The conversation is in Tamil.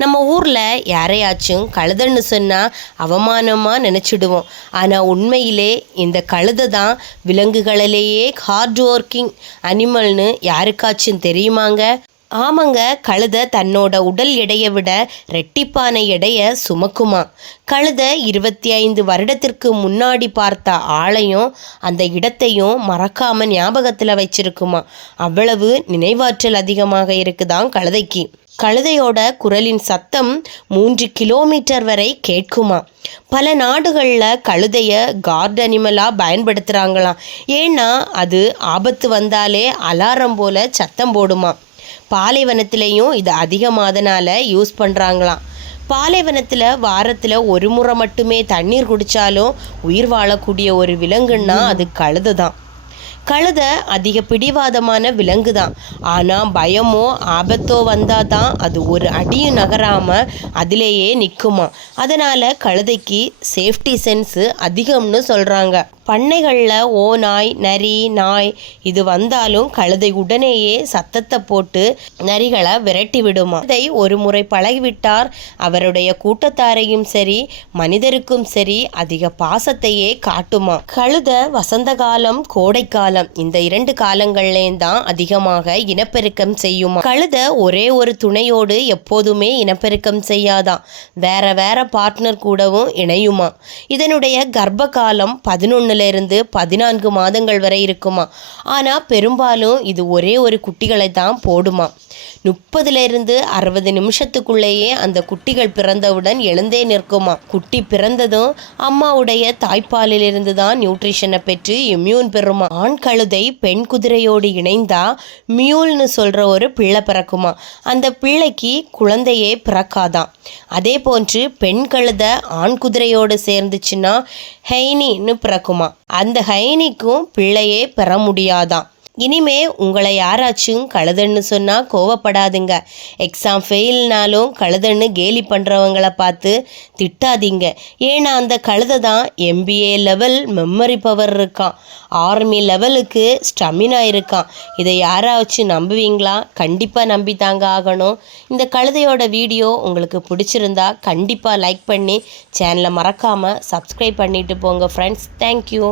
நம்ம ஊரில் யாரையாச்சும் கழுதைன்னு சொன்னால் அவமானமாக நினச்சிடுவோம். ஆனால் உண்மையிலே இந்த கழுதை தான் விலங்குகளிலேயே ஹார்ட் ஒர்க்கிங் அனிமல்னு யாருக்காச்சும் தெரியுமாங்க? ஆமாங்க, கழுதை தன்னோட உடல் எடையை விட ரெட்டிப்பான எடையை சுமக்குமா. கழுதை 25 வருடத்திற்கு முன்னாடி பார்த்த ஆளையும் அந்த இடத்தையும் மறக்காமல் ஞாபகத்தில் வச்சிருக்குமா. அவ்வளவு நினைவாற்றல் அதிகமாக இருக்குதான் கழுதைக்கு. கழுதையோட குரலின் சத்தம் 3 கிலோமீட்டர் வரை கேட்குமா. பல நாடுகளில் கழுதையை கார்டு அனிமலாக பயன்படுத்துகிறாங்களாம். ஏன்னா அது ஆபத்து வந்தாலே அலாரம் போல் சத்தம் போடுமா. பாலைவனத்திலையும் இது அதிகமாதனால யூஸ் பண்ணுறாங்களாம். பாலைவனத்தில் வாரத்தில் ஒரு முறை மட்டுமே தண்ணீர் குடித்தாலும் உயிர் வாழக்கூடிய ஒரு விலங்குன்னா அது கழுதை தான். கழுதை அதிக பிடிவாதமான விலங்கு தான். ஆனால் பயமோ ஆபத்தோ வந்தால் தான் அது ஒரு அடியும் நகராமல் அதிலேயே நிற்குமா. அதனால் கழுதைக்கு சேஃப்டி சென்ஸு அதிகம்னு சொல்கிறாங்க. பண்ணைகளில் ஓநாய், நரி, நாய் இது வந்தாலும் கழுதை உடனேயே சத்தத்தை போட்டு நரிகளை விரட்டி விடுமா. கழுதை ஒரு முறை பழகிவிட்டார் அவருடைய கூட்டத்தாரையும் சரி மனிதருக்கும் சரி அதிக பாசத்தையே காட்டுமா. கழுதை வசந்த காலம், கோடைக்காலம் இந்த 2 காலங்கள்லேயும் தான் அதிகமாக இனப்பெருக்கம் செய்யுமா. கழுதை ஒரே ஒரு துணையோடு எப்போதுமே இனப்பெருக்கம் செய்யாதான், வேற வேற பார்ட்னர் கூடவும் இணையுமா. இதனுடைய கர்ப்ப காலம் 11 இருந்து 14 மாதங்கள் வரை இருக்குமா. ஆனால் பெரும்பாலும் இது ஒரே ஒரு குட்டிகளை தான் போடுமா. 30 இருந்து 60 நிமிஷத்துக்குள்ளேயே அந்த குட்டிகள் பிறந்தவுடன் எழுந்தே நிற்குமா. குட்டி பிறந்ததும் அம்மாவுடைய தாய்ப்பாலிலிருந்து தான் நியூட்ரிஷனை பெற்று இம்யூன் பெறுமா. ஆண் கழுதை பெண் குதிரையோடு இணைந்தா மியூல்னு சொல்கிற ஒரு பிள்ளை பிறக்குமா. அந்த பிள்ளைக்கு குழந்தையே பிறக்காதான். அதே போன்று பெண் கழுதை ஆண் குதிரையோடு சேர்ந்துச்சுன்னா ஹைனின்னு பிறக்குமா. அந்த ஹைனிக்கும் பிள்ளையே பெற முடியாதான். இனிமே உங்களை யாராச்சும் கழுதைன்னு சொன்னால் கோவப்படாதுங்க. எக்ஸாம் ஃபெயில்னாலும் கழுதைன்னு கேலி பண்ணுறவங்கள பார்த்து திட்டாதீங்க. ஏன்னா அந்த கழுதை தான் MBA லெவல் மெமரி பவர் இருக்கான், ஆர்மி லெவலுக்கு ஸ்டமினா இருக்கான். இதை யாராச்சும் நம்புவீங்களா? கண்டிப்பாக நம்பித்தாங்க ஆகணும். இந்த கழுதையோட வீடியோ உங்களுக்கு பிடிச்சிருந்தா கண்டிப்பாக லைக் பண்ணி சேனலை மறக்காமல் சப்ஸ்கிரைப் பண்ணிட்டு போங்க ஃப்ரெண்ட்ஸ். தேங்க்யூ.